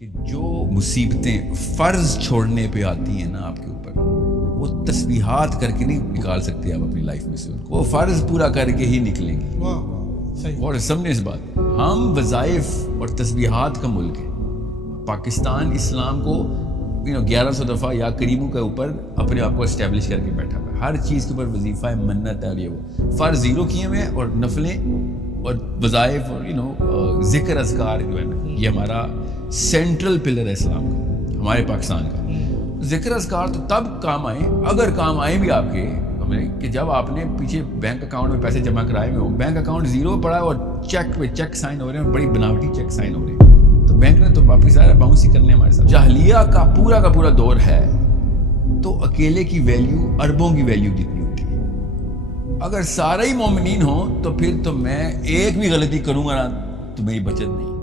کہ جو مصیبتیں فرض چھوڑنے پہ آتی ہیں نا آپ کے اوپر، وہ تسبیحات کر کے نہیں نکال سکتے آپ اپنی لائف میں سے، ان کو وہ فرض پورا کر کے ہی نکلیں گی. اور سمجھنے اس بات، ہم وظائف اور تسبیحات کا ملک ہے. پاکستان اسلام کو 1100 دفعہ یا قریبوں کے اوپر اپنے آپ کو اسٹیبلش کر کے بیٹھا ہوا ہے. ہر چیز کے اوپر وظیفہ ہے، منت ہے، اور یہ وہ فرض زیرو کیے ہوئے ہیں، اور نفلیں اور وظائف اور ذکر اذکار جو ہے نا، یہ ہمارا سینٹرل پلر ہے اسلام کا، ہمارے پاکستان کا. ذکر اذکار تو تب کام آئے، اگر کام آئے بھی آپ کے کہ جب آپ نے پیچھے بینک اکاؤنٹ میں پیسے جمع کرائے ہوئے ہو، بینک اکاؤنٹ زیرو پڑا ہے اور چیک پہ چیک سائن ہو رہے ہیں، اور بڑی بناوٹی چیک سائن ہو رہے ہیں، تو بینک نے تو واپس سارا باؤنس ہی کرنے ہمارے ساتھ. جاہلیہ کا پورا دور ہے، تو اکیلے کی ویلیو اربوں کی ویلیو جتنی ہوتی ہے. اگر سارے ہی مومنین ہوں تو پھر تو میں ایک بھی غلطی کروں گا نا تو میری بچت نہیں.